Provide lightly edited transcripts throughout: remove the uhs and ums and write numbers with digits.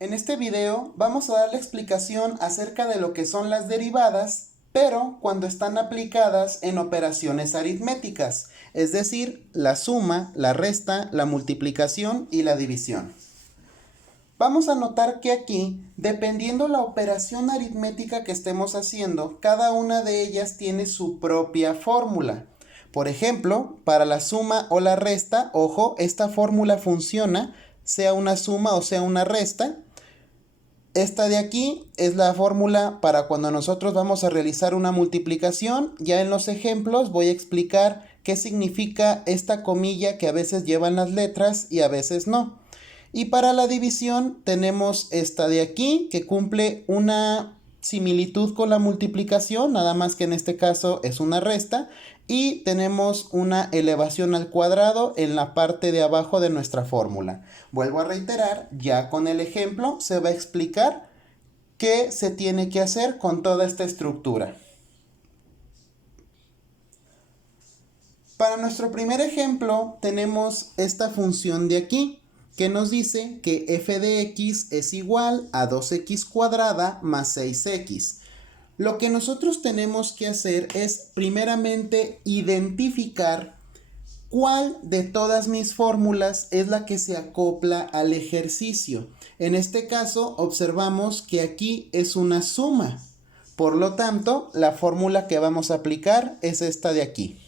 En este video vamos a dar la explicación acerca de lo que son las derivadas, pero cuando están aplicadas en operaciones aritméticas, es decir, la suma, la resta, la multiplicación y la división. Vamos a notar que aquí, dependiendo la operación aritmética que estemos haciendo, cada una de ellas tiene su propia fórmula. Por ejemplo, para la suma o la resta, ojo, esta fórmula funciona, sea una suma o sea una resta. Esta de aquí es la fórmula para cuando nosotros vamos a realizar una multiplicación. Ya en los ejemplos voy a explicar qué significa esta comilla que a veces llevan las letras y a veces no. Y para la división tenemos esta de aquí que cumple una similitud con la multiplicación, nada más que en este caso es una resta. Y tenemos una elevación al cuadrado en la parte de abajo de nuestra fórmula. Vuelvo a reiterar, ya con el ejemplo se va a explicar qué se tiene que hacer con toda esta estructura. Para nuestro primer ejemplo tenemos esta función de aquí, que nos dice que f de x es igual a 2x cuadrada más 6x. Lo que nosotros tenemos que hacer es primeramente identificar cuál de todas mis fórmulas es la que se acopla al ejercicio. En este caso observamos que aquí es una suma. Por lo tanto, la fórmula que vamos a aplicar es esta de aquí.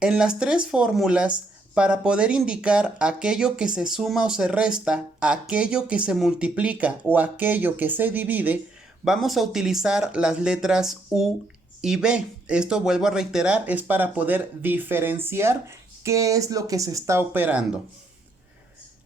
En las tres fórmulas, para poder indicar aquello que se suma o se resta, aquello que se multiplica o aquello que se divide, vamos a utilizar las letras U y B. Esto, vuelvo a reiterar, es para poder diferenciar qué es lo que se está operando.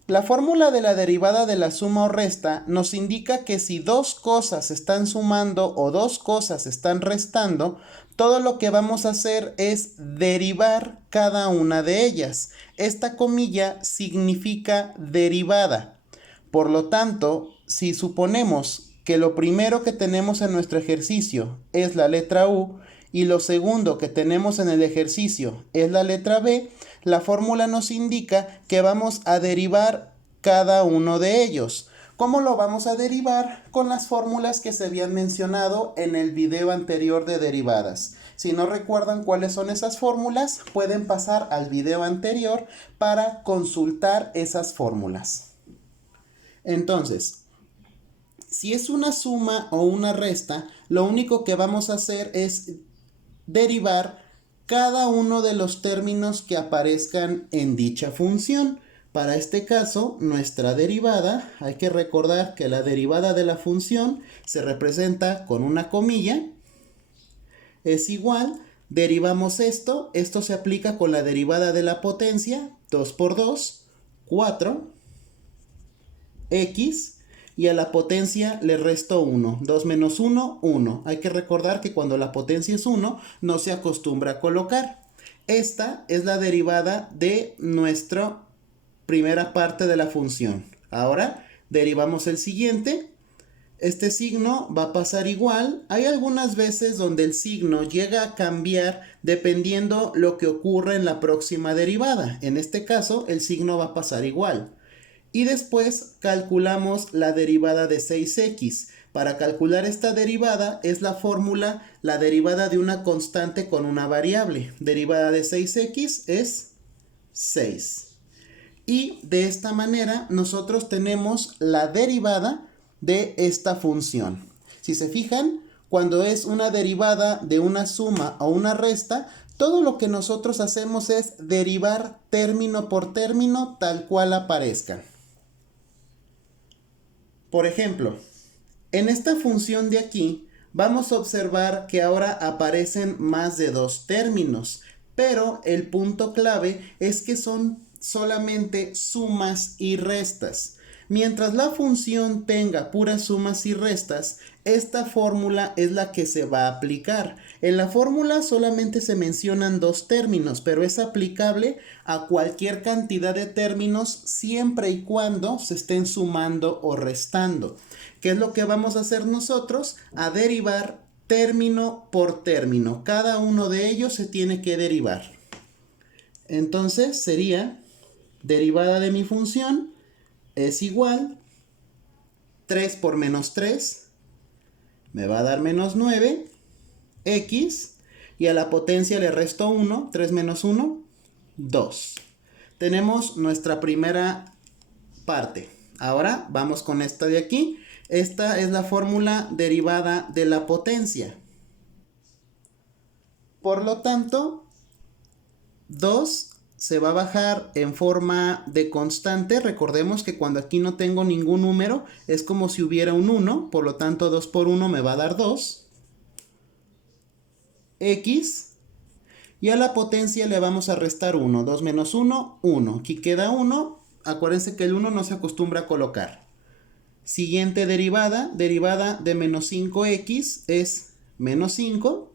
La fórmula de la derivada de la suma o resta nos indica que si dos cosas están sumando o dos cosas están restando, todo lo que vamos a hacer es derivar cada una de ellas. Esta comilla significa derivada. Por lo tanto, si suponemos que lo primero que tenemos en nuestro ejercicio es la letra U y lo segundo que tenemos en el ejercicio es la letra B, la fórmula nos indica que vamos a derivar cada uno de ellos. ¿Cómo lo vamos a derivar? Con las fórmulas que se habían mencionado en el video anterior de derivadas. Si no recuerdan cuáles son esas fórmulas, pueden pasar al video anterior para consultar esas fórmulas. Entonces, si es una suma o una resta, lo único que vamos a hacer es derivar cada uno de los términos que aparezcan en dicha función. Para este caso, nuestra derivada, hay que recordar que la derivada de la función se representa con una comilla, es igual, derivamos esto se aplica con la derivada de la potencia, 2 por 2, 4, x, y a la potencia le resto 1. 2 menos 1, 1. Hay que recordar que cuando la potencia es 1, no se acostumbra a colocar. Esta es la derivada de nuestra primera parte de la función. Ahora derivamos el siguiente. Este signo va a pasar igual. Hay algunas veces donde el signo llega a cambiar dependiendo lo que ocurra en la próxima derivada. En este caso, el signo va a pasar igual. Y después calculamos la derivada de 6x. Para calcular esta derivada es la fórmula, la derivada de una constante con una variable. Derivada de 6x es 6. Y de esta manera nosotros tenemos la derivada de esta función. Si se fijan, cuando es una derivada de una suma o una resta, todo lo que nosotros hacemos es derivar término por término tal cual aparezca. Por ejemplo, en esta función de aquí, vamos a observar que ahora aparecen más de dos términos, pero el punto clave es que son solamente sumas y restas. Mientras la función tenga puras sumas y restas, esta fórmula es la que se va a aplicar. En la fórmula solamente se mencionan dos términos, pero es aplicable a cualquier cantidad de términos siempre y cuando se estén sumando o restando. ¿Qué es lo que vamos a hacer nosotros? A derivar término por término. Cada uno de ellos se tiene que derivar. Entonces sería derivada de mi función es igual 3 por menos 3 me va a dar menos 9, x, y a la potencia le resto 1, 3 menos 1, 2. Tenemos nuestra primera parte. Ahora vamos con esta de aquí. Esta es la fórmula derivada de la potencia. Por lo tanto, 2 se va a bajar en forma de constante. Recordemos que cuando aquí no tengo ningún número, es como si hubiera un 1. Por lo tanto, 2 por 1 me va a dar 2. X. Y a la potencia le vamos a restar 1. 2 menos 1, 1. Aquí queda 1. Acuérdense que el 1 no se acostumbra a colocar. Siguiente derivada. Derivada de menos 5x es menos 5.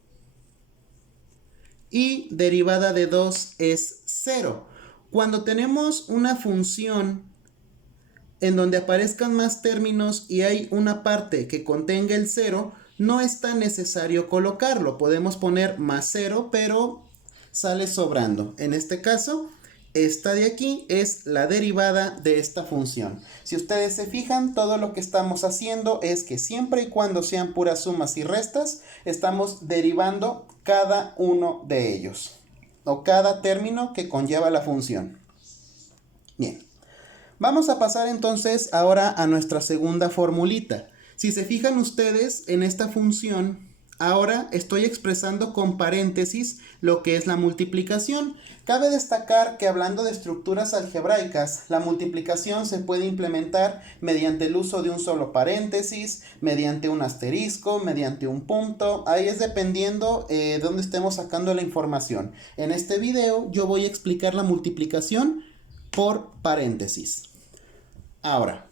Y derivada de 2 es 0. Cuando tenemos una función en donde aparezcan más términos y hay una parte que contenga el 0, no es tan necesario colocarlo. Podemos poner más 0, pero sale sobrando. En este caso, esta de aquí es la derivada de esta función. Si ustedes se fijan, todo lo que estamos haciendo es que siempre y cuando sean puras sumas y restas, estamos derivando cada uno de ellos, o cada término que conlleva la función. Bien, vamos a pasar entonces ahora a nuestra segunda formulita. Si se fijan ustedes en esta función, ahora estoy expresando con paréntesis lo que es la multiplicación. Cabe destacar que hablando de estructuras algebraicas, la multiplicación se puede implementar mediante el uso de un solo paréntesis, mediante un asterisco, mediante un punto. Ahí es dependiendo de dónde estemos sacando la información. En este video yo voy a explicar la multiplicación por paréntesis. Ahora,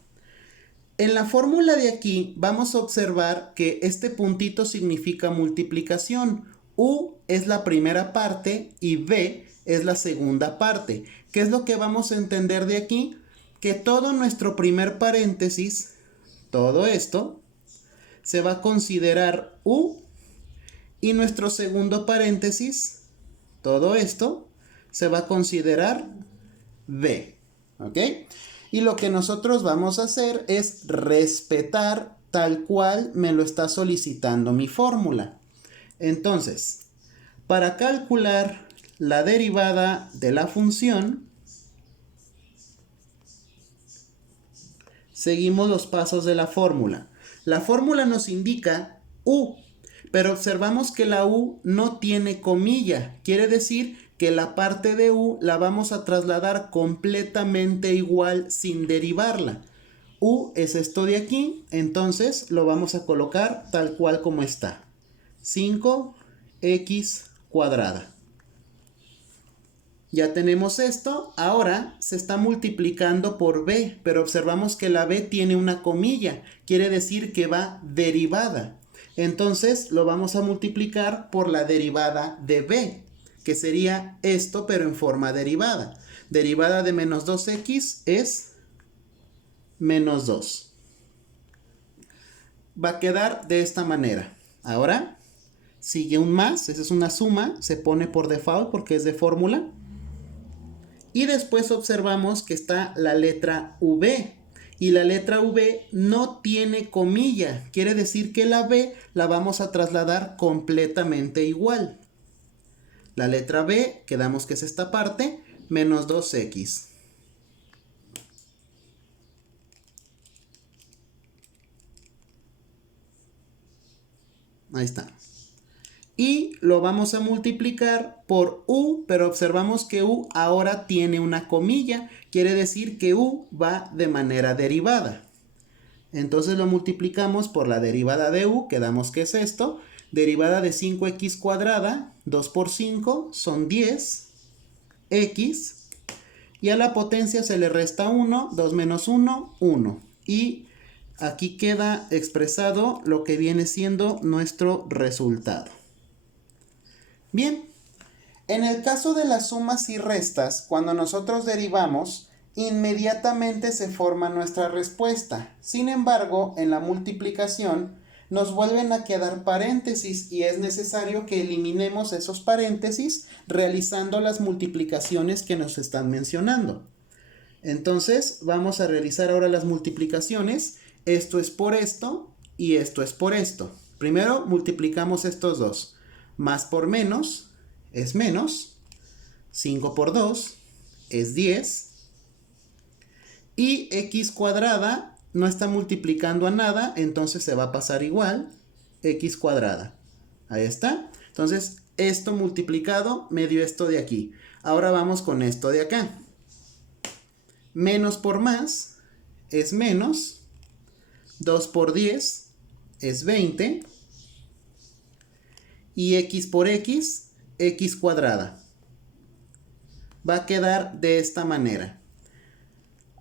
en la fórmula de aquí vamos a observar que este puntito significa multiplicación. U es la primera parte y B es la segunda parte. ¿Qué es lo que vamos a entender de aquí? Que todo nuestro primer paréntesis, todo esto, se va a considerar U, y nuestro segundo paréntesis, todo esto, se va a considerar B. ¿Ok? Y lo que nosotros vamos a hacer es respetar tal cual me lo está solicitando mi fórmula. Entonces, para calcular la derivada de la función, seguimos los pasos de la fórmula. La fórmula nos indica U, pero observamos que la U no tiene comilla. Quiere decir que la parte de U la vamos a trasladar completamente igual sin derivarla. U es esto de aquí, entonces lo vamos a colocar tal cual como está. 5x cuadrada. Ya tenemos esto. Ahora se está multiplicando por b, pero observamos que la b tiene una comilla. Quiere decir que va derivada. Entonces lo vamos a multiplicar por la derivada de b, que sería esto, pero en forma derivada. Derivada de menos 2x es menos 2. Va a quedar de esta manera. Ahora sigue un más, esa es una suma, se pone por default porque es de fórmula. Y después observamos que está la letra V. Y la letra V no tiene comilla. Quiere decir que la B la vamos a trasladar completamente igual. La letra B, quedamos que es esta parte, menos 2x. Ahí está. Y lo vamos a multiplicar por U, pero observamos que U ahora tiene una comilla. Quiere decir que U va de manera derivada. Entonces lo multiplicamos por la derivada de U, quedamos que es esto. Derivada de 5x cuadrada, 2 por 5 son 10, x. Y a la potencia se le resta 1, 2 menos 1, 1. Y aquí queda expresado lo que viene siendo nuestro resultado. Bien, en el caso de las sumas y restas, cuando nosotros derivamos, inmediatamente se forma nuestra respuesta. Sin embargo, en la multiplicación nos vuelven a quedar paréntesis y es necesario que eliminemos esos paréntesis realizando las multiplicaciones que nos están mencionando. Entonces, vamos a realizar ahora las multiplicaciones. Esto es por esto y esto es por esto. Primero multiplicamos estos dos. Más por menos es menos. 5 por 2 es 10. Y x cuadrada no está multiplicando a nada, entonces se va a pasar igual. X cuadrada. Ahí está. Entonces, esto multiplicado me dio esto de aquí. Ahora vamos con esto de acá. Menos por más es menos. 2 por 10 es 20. Y x por x, x cuadrada. Va a quedar de esta manera.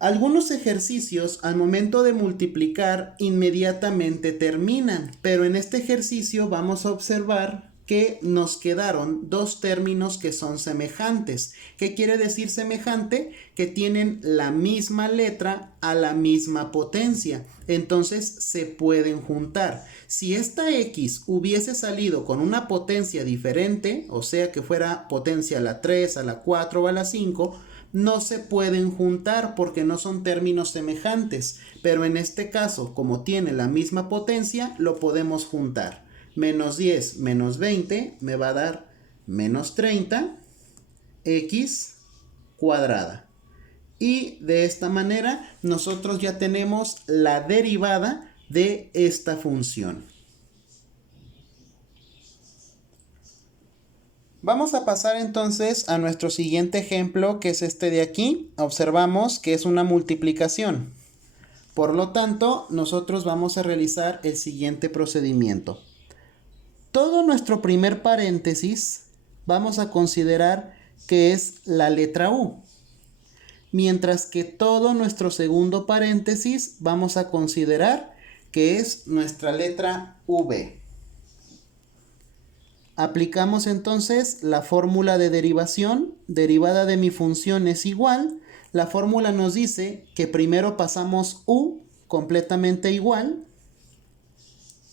Algunos ejercicios al momento de multiplicar inmediatamente terminan, pero en este ejercicio vamos a observar que nos quedaron dos términos que son semejantes. ¿Qué quiere decir semejante? Que tienen la misma letra a la misma potencia. Entonces se pueden juntar. Si esta x hubiese salido con una potencia diferente, o sea que fuera potencia a la 3, a la 4 o a la 5, no se pueden juntar porque no son términos semejantes, pero en este caso, como tiene la misma potencia, lo podemos juntar. Menos 10 menos 20 me va a dar menos 30 x cuadrada. Y de esta manera nosotros ya tenemos la derivada de esta función. Vamos a pasar entonces a nuestro siguiente ejemplo, que es este de aquí. Observamos que es una multiplicación. Por lo tanto, nosotros vamos a realizar el siguiente procedimiento. Todo nuestro primer paréntesis vamos a considerar que es la letra U. Mientras que todo nuestro segundo paréntesis vamos a considerar que es nuestra letra V. Aplicamos entonces la fórmula de derivación. Derivada de mi función es igual. La fórmula nos dice que primero pasamos U completamente igual.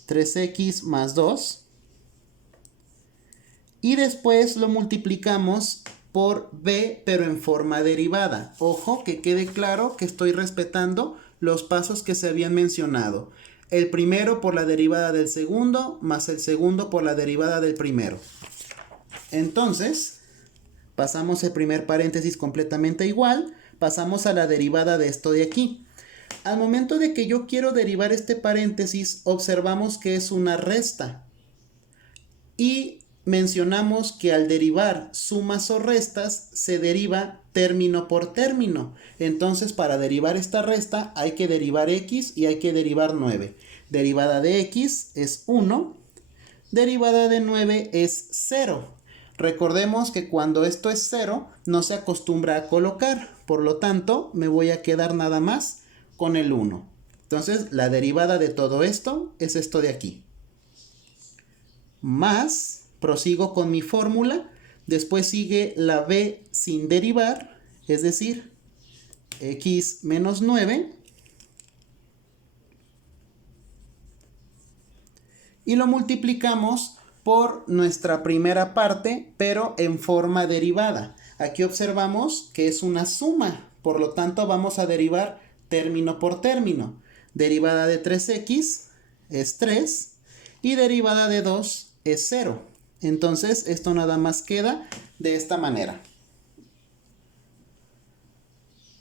3x más 2. Y después lo multiplicamos por b, pero en forma derivada. Ojo, que quede claro que estoy respetando los pasos que se habían mencionado. El primero por la derivada del segundo, más el segundo por la derivada del primero. Entonces, pasamos el primer paréntesis completamente igual, pasamos a la derivada de esto de aquí. Al momento de que yo quiero derivar este paréntesis, observamos que es una resta. Y mencionamos que al derivar sumas o restas se deriva término por término. Entonces, para derivar esta resta hay que derivar x y hay que derivar 9. Derivada de x es 1. Derivada de 9 es 0. Recordemos que cuando esto es 0 no se acostumbra a colocar. Por lo tanto, me voy a quedar nada más con el 1. Entonces, la derivada de todo esto es esto de aquí. Más... prosigo con mi fórmula, después sigue la b sin derivar, es decir, x menos 9, y lo multiplicamos por nuestra primera parte, pero en forma derivada. Aquí observamos que es una suma, por lo tanto vamos a derivar término por término. Derivada de 3x es 3 y derivada de 2 es 0. Entonces, esto nada más queda de esta manera.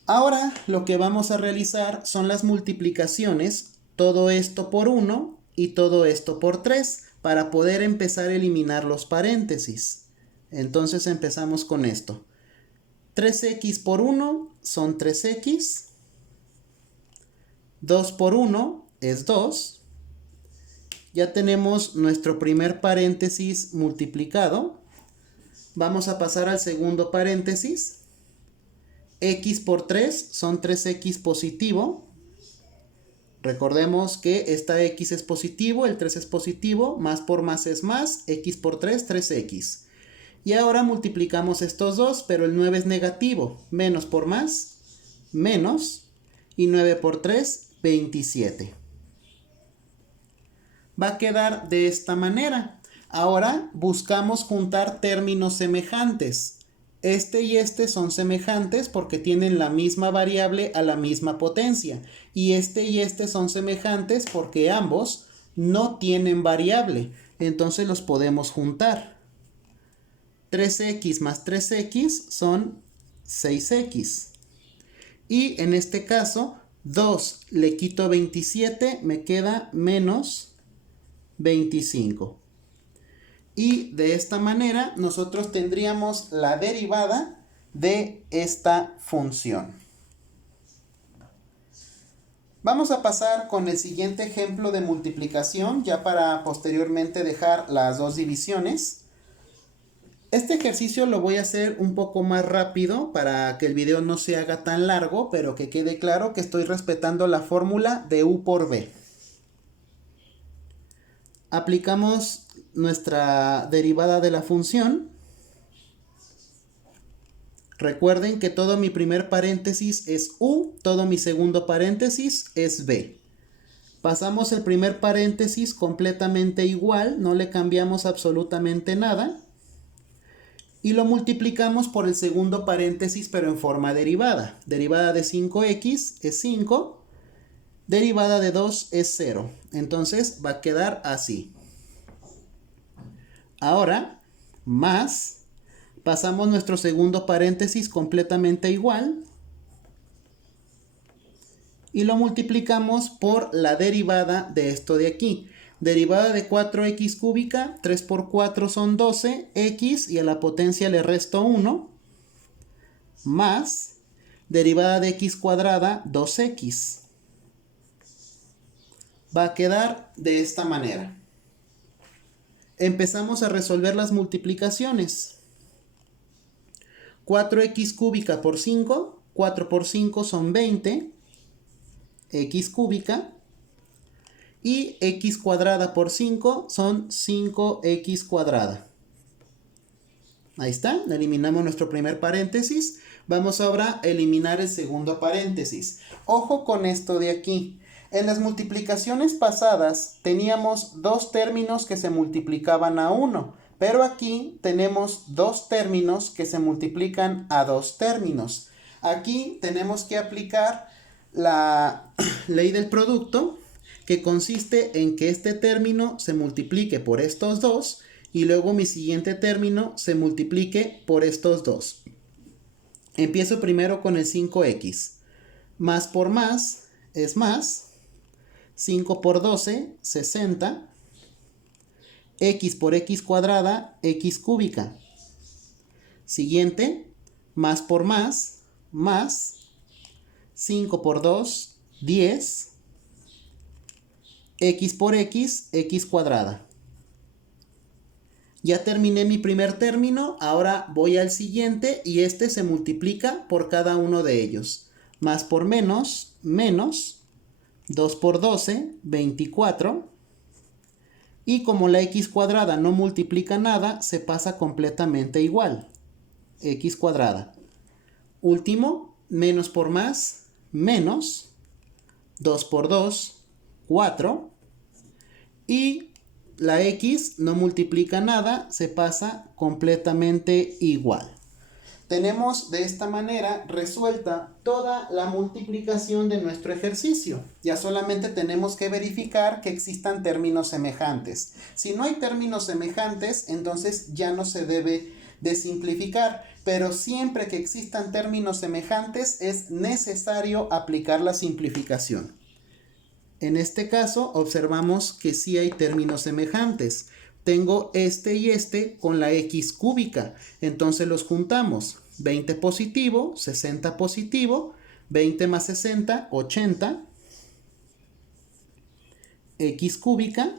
Ahora, lo que vamos a realizar son las multiplicaciones, todo esto por 1 y todo esto por 3, para poder empezar a eliminar los paréntesis. Entonces, empezamos con esto. 3x por 1 son 3x. 2 por 1 es 2. Ya tenemos nuestro primer paréntesis multiplicado. Vamos a pasar al segundo paréntesis. X por 3 son 3x positivo. Recordemos que esta x es positivo, el 3 es positivo, más por más es más, x por 3, 3x. Y ahora multiplicamos estos dos, pero el 9 es negativo. Menos por más, menos, y 9 por 3, 27. Va a quedar de esta manera. Ahora buscamos juntar términos semejantes. Este y este son semejantes porque tienen la misma variable a la misma potencia. Y este son semejantes porque ambos no tienen variable. Entonces los podemos juntar. 3x más 3x son 6x. Y en este caso, 2 le quito 27, me queda menos 25. Y de esta manera nosotros tendríamos la derivada de esta función. Vamos a pasar con el siguiente ejemplo de multiplicación, ya para posteriormente dejar las dos divisiones. Este ejercicio lo voy a hacer un poco más rápido para que el video no se haga tan largo, pero que quede claro que estoy respetando la fórmula de u por b. Aplicamos nuestra derivada de la función. Recuerden que todo mi primer paréntesis es u, todo mi segundo paréntesis es b. Pasamos el primer paréntesis completamente igual, no le cambiamos absolutamente nada. Y lo multiplicamos por el segundo paréntesis, pero en forma derivada. Derivada de 5x es 5. Derivada de 2 es 0. Entonces va a quedar así. Ahora, más, pasamos nuestro segundo paréntesis completamente igual. Y lo multiplicamos por la derivada de esto de aquí. Derivada de 4x cúbica, 3 por 4 son 12, x y a la potencia le resto 1, más derivada de x cuadrada, 2x. Va a quedar de esta manera. Empezamos a resolver las multiplicaciones. 4x cúbica por 5, 4 por 5 son 20, x cúbica. Y x cuadrada por 5 son 5x cuadrada. Ahí está, eliminamos nuestro primer paréntesis. Vamos ahora a eliminar el segundo paréntesis. Ojo con esto de aquí. En las multiplicaciones pasadas teníamos dos términos que se multiplicaban a 1. Pero aquí tenemos dos términos que se multiplican a dos términos. Aquí tenemos que aplicar la ley del producto, que consiste en que este término se multiplique por estos dos y luego mi siguiente término se multiplique por estos dos. Empiezo primero con el 5x. Más por más es más. 5 por 12, 60. X por x cuadrada, x cúbica. Siguiente, más por más, más. 5 por 2, 10. X por x, x cuadrada. Ya terminé mi primer término, ahora voy al siguiente y este se multiplica por cada uno de ellos. Más por menos, menos. 2 por 12, 24. Y como la x cuadrada no multiplica nada, se pasa completamente igual. X cuadrada. Último, menos por más, menos. 2 por 2, 4. Y la x no multiplica nada, se pasa completamente igual. Tenemos de esta manera resuelta toda la multiplicación de nuestro ejercicio. Ya solamente tenemos que verificar que existan términos semejantes. Si no hay términos semejantes, entonces ya no se debe de simplificar. Pero siempre que existan términos semejantes es necesario aplicar la simplificación. En este caso observamos que sí hay términos semejantes. Tengo este y este con la x cúbica. Entonces los juntamos. 20 positivo, 60 positivo, 20 más 60, 80. X cúbica.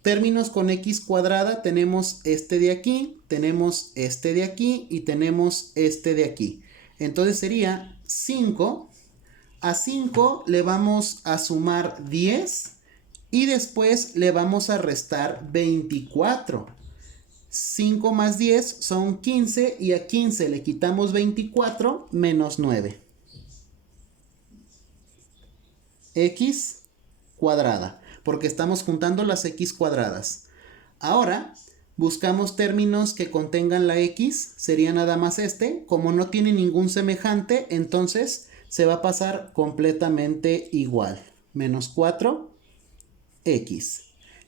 Términos con x cuadrada tenemos este de aquí, tenemos este de aquí y tenemos este de aquí. Entonces sería 5. A 5 le vamos a sumar 10 y después le vamos a restar 24. 5 más 10 son 15 y a 15 le quitamos 24 menos 9. X cuadrada, porque estamos juntando las x cuadradas. Ahora Buscamos términos que contengan la x, sería nada más este. Como no tiene ningún semejante, entonces se va a pasar completamente igual. Menos 4x.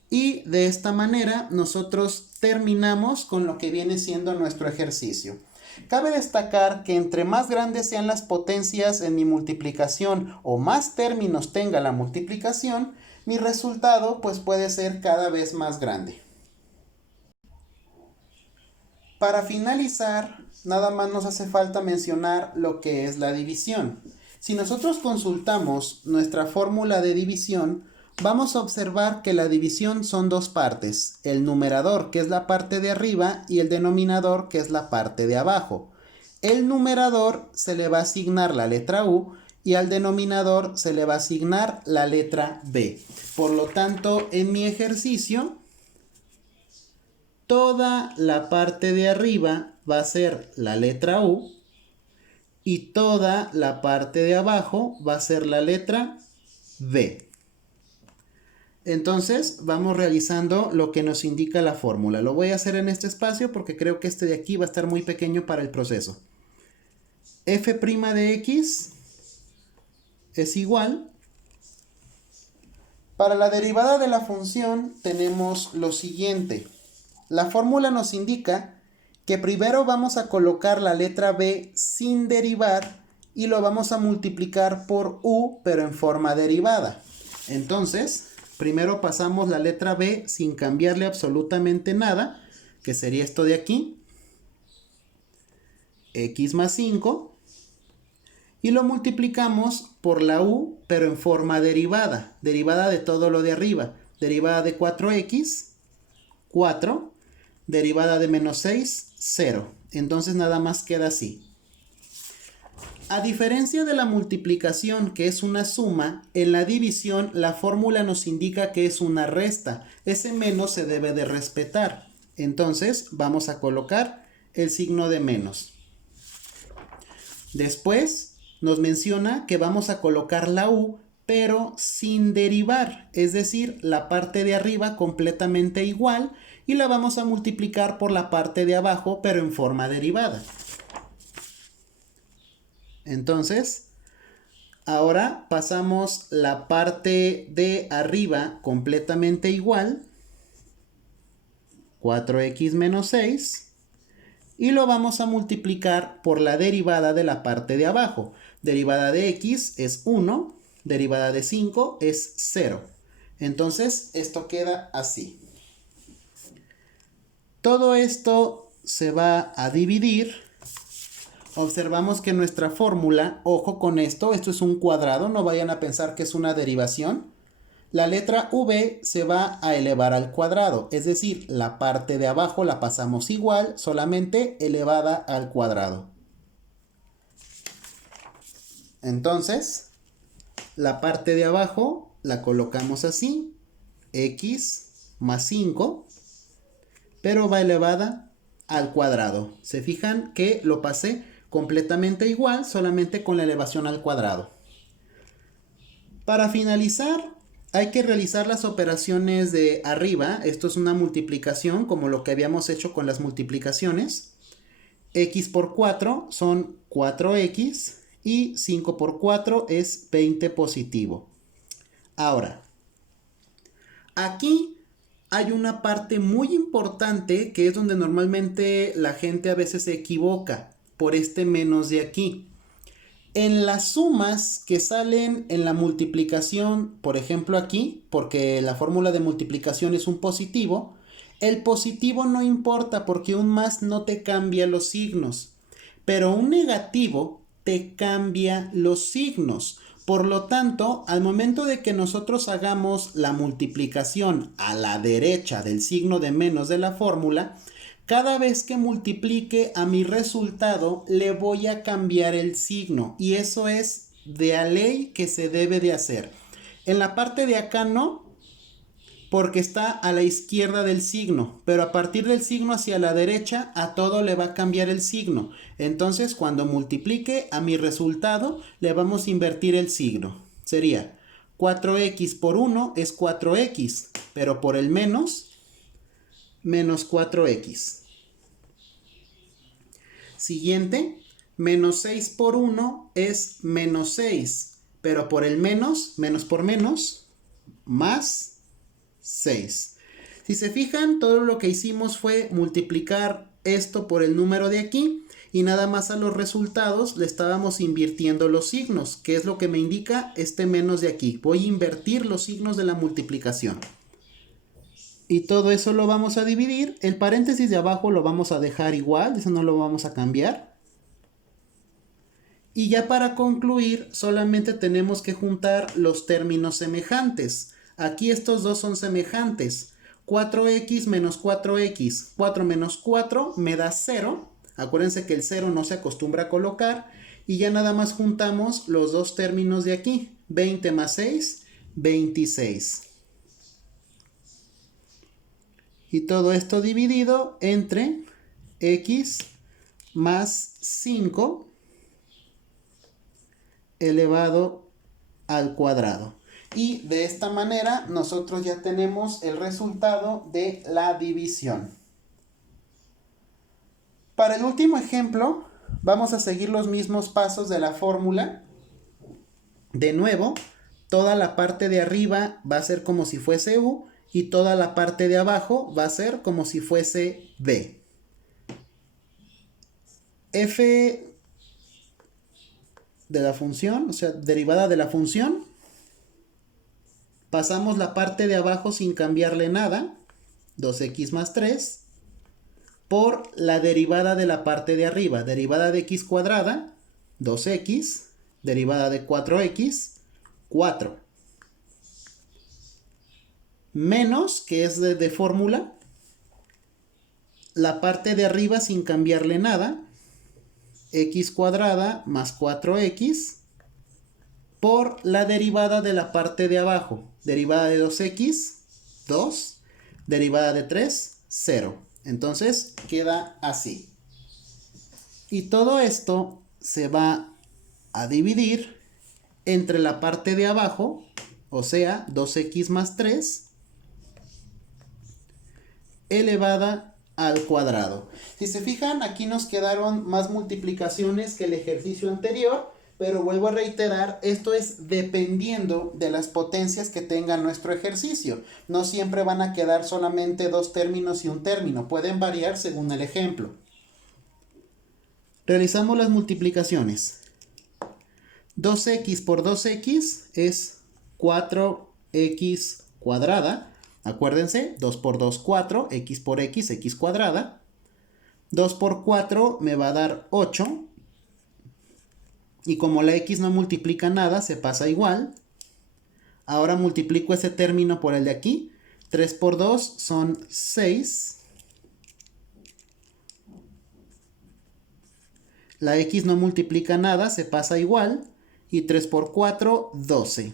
Y de esta manera nosotros terminamos con lo que viene siendo nuestro ejercicio. Cabe destacar que entre más grandes sean las potencias en mi multiplicación o más términos tenga la multiplicación, mi resultado pues puede ser cada vez más grande. Para finalizar, nada más nos hace falta mencionar lo que es la división. Si nosotros consultamos nuestra fórmula de división, vamos a observar que la división son dos partes, el numerador, que es la parte de arriba, y el denominador, que es la parte de abajo. El numerador se le va a asignar la letra U y al denominador se le va a asignar la letra B. Por lo tanto, en mi ejercicio, toda la parte de arriba va a ser la letra U y toda la parte de abajo va a ser la letra B. Entonces vamos realizando lo que nos indica la fórmula. Lo voy a hacer en este espacio porque creo que este de aquí va a estar muy pequeño para el proceso. F' de x es igual. Para la derivada de la función tenemos lo siguiente. La fórmula nos indica que primero vamos a colocar la letra b sin derivar y lo vamos a multiplicar por u, pero en forma derivada. Entonces, primero pasamos la letra b sin cambiarle absolutamente nada, que sería esto de aquí, x más 5, y lo multiplicamos por la u, pero en forma derivada, derivada de todo lo de arriba, derivada de 4x, 4, derivada de menos 6, 0. Entonces nada más queda así. A diferencia de la multiplicación, que es una suma, en la división la fórmula nos indica que es una resta. Ese menos se debe de respetar. Entonces vamos a colocar el signo de menos. Después nos menciona que vamos a colocar la u, pero sin derivar, es decir, la parte de arriba completamente igual, y la vamos a multiplicar por la parte de abajo, pero en forma derivada. Entonces, ahora pasamos la parte de arriba completamente igual, 4x menos 6, y lo vamos a multiplicar por la derivada de la parte de abajo. Derivada de x es 1, derivada de 5 es 0. Entonces, esto queda así. Todo esto se va a dividir. Observamos que nuestra fórmula, ojo con esto es un cuadrado, no vayan a pensar que es una derivación. La letra v se va a elevar al cuadrado, es decir, la parte de abajo la pasamos igual, solamente elevada al cuadrado. Entonces, la parte de abajo la colocamos así, x más 5, pero va elevada al cuadrado. Se fijan que lo pasé completamente igual, solamente con la elevación al cuadrado. Para finalizar, hay que realizar las operaciones de arriba. Esto es una multiplicación, como lo que habíamos hecho con las multiplicaciones. X por 4 son 4x y 5 por 4 es 20 positivo. Ahora, aquí hay una parte muy importante que es donde normalmente la gente a veces se equivoca por este menos de aquí. En las sumas que salen en la multiplicación, por ejemplo aquí, porque la fórmula de multiplicación es un positivo, el positivo no importa porque un más no te cambia los signos, pero un negativo te cambia los signos. Por lo tanto, al momento de que nosotros hagamos la multiplicación a la derecha del signo de menos de la fórmula, cada vez que multiplique a mi resultado, le voy a cambiar el signo. Y eso es de a ley que se debe de hacer. En la parte de acá no, porque está a la izquierda del signo. Pero a partir del signo hacia la derecha, a todo le va a cambiar el signo. Entonces, cuando multiplique a mi resultado, le vamos a invertir el signo. Sería 4x por 1 es 4x, pero por el menos menos 4x. Siguiente, menos 6 por 1 es menos 6, pero por el menos por menos, más 6. Si se fijan, todo lo que hicimos fue multiplicar esto por el número de aquí y nada más a los resultados le estábamos invirtiendo los signos, que es lo que me indica este menos de aquí. Voy a invertir los signos de la multiplicación. Y todo eso lo vamos a dividir. El paréntesis de abajo lo vamos a dejar igual, eso no lo vamos a cambiar. Y ya para concluir, solamente tenemos que juntar los términos semejantes. Aquí estos dos son semejantes. 4x menos 4x, 4 menos 4 me da 0. Acuérdense que el 0 no se acostumbra a colocar. Y ya nada más juntamos los dos términos de aquí. 20 más 6, 26. Y todo esto dividido entre x más 5 elevado al cuadrado. Y de esta manera nosotros ya tenemos el resultado de la división. Para el último ejemplo, vamos a seguir los mismos pasos de la fórmula. De nuevo, toda la parte de arriba va a ser como si fuese u y toda la parte de abajo va a ser como si fuese b. F de la función, o sea, derivada de la función. Pasamos la parte de abajo sin cambiarle nada, 2x más 3, por la derivada de la parte de arriba, derivada de x cuadrada, 2x, derivada de 4x, 4. Menos, que es de fórmula, la parte de arriba sin cambiarle nada, x cuadrada más 4x, por la derivada de la parte de abajo, derivada de 2x, 2, derivada de 3, 0. Entonces queda así. Y todo esto se va a dividir entre la parte de abajo, o sea, 2x más 3, elevada al cuadrado. Si se fijan, aquí nos quedaron más multiplicaciones que el ejercicio anterior, pero vuelvo a reiterar, esto es dependiendo de las potencias que tenga nuestro ejercicio. No siempre van a quedar solamente dos términos y un término, pueden variar según el ejemplo. Realizamos las multiplicaciones. 2x por 2x es 4x cuadrada. Acuérdense, 2 por 2, 4, x por x, x cuadrada. 2 por 4 me va a dar 8. Y como la x no multiplica nada, se pasa igual. Ahora multiplico ese término por el de aquí. 3 por 2 son 6. La x no multiplica nada, se pasa igual. Y 3 por 4, 12.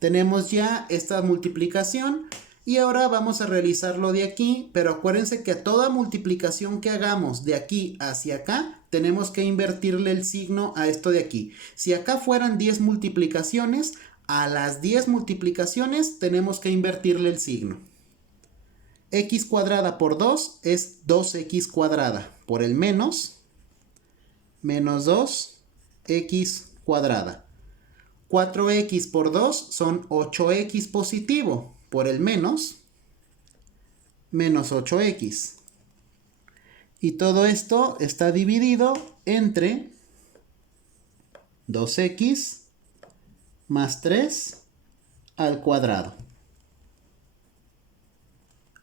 Tenemos ya esta multiplicación y ahora vamos a realizarlo de aquí, pero acuérdense que a toda multiplicación que hagamos de aquí hacia acá, tenemos que invertirle el signo a esto de aquí. Si acá fueran 10 multiplicaciones, a las 10 multiplicaciones tenemos que invertirle el signo. X cuadrada por 2 es 2x cuadrada, por el menos 2x cuadrada. 4x por 2 son 8x positivo, por el menos 8x. Y todo esto está dividido entre 2x más 3 al cuadrado.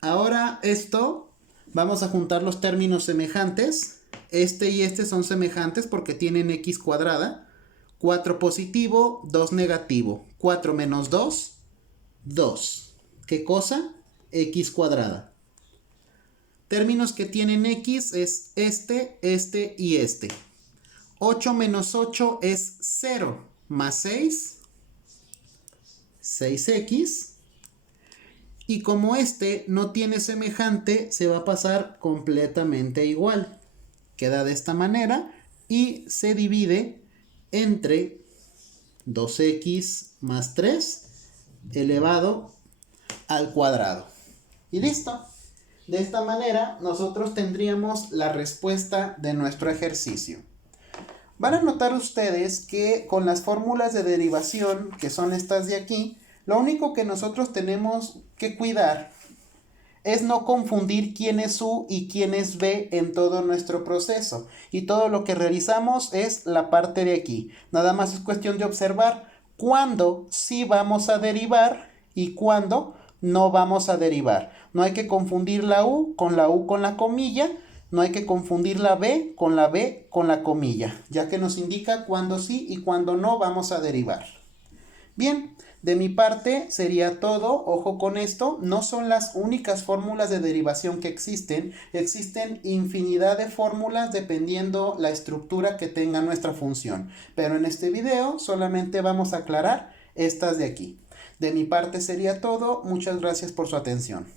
Ahora esto, vamos a juntar los términos semejantes. Este y este son semejantes porque tienen x cuadrada. 4 positivo, 2 negativo. 4 menos 2, 2. ¿Qué cosa? X cuadrada. Términos que tienen x es este y este. 8 menos 8 es 0. Más 6, 6x. Y como este no tiene semejante, se va a pasar completamente igual. Queda de esta manera y se divide entre 2x más 3 elevado al cuadrado. Y listo. De esta manera nosotros tendríamos la respuesta de nuestro ejercicio. Van a notar ustedes que con las fórmulas de derivación, que son estas de aquí, lo único que nosotros tenemos que cuidar es no confundir quién es U y quién es B en todo nuestro proceso. Y todo lo que realizamos es la parte de aquí. Nada más es cuestión de observar cuándo sí vamos a derivar y cuándo no vamos a derivar. No hay que confundir la U con la comilla. No hay que confundir la B con la comilla, ya que nos indica cuándo sí y cuándo no vamos a derivar. Bien, de mi parte sería todo. Ojo con esto, no son las únicas fórmulas de derivación que existen. Existen infinidad de fórmulas dependiendo la estructura que tenga nuestra función. Pero en este video solamente vamos a aclarar estas de aquí. De mi parte sería todo. Muchas gracias por su atención.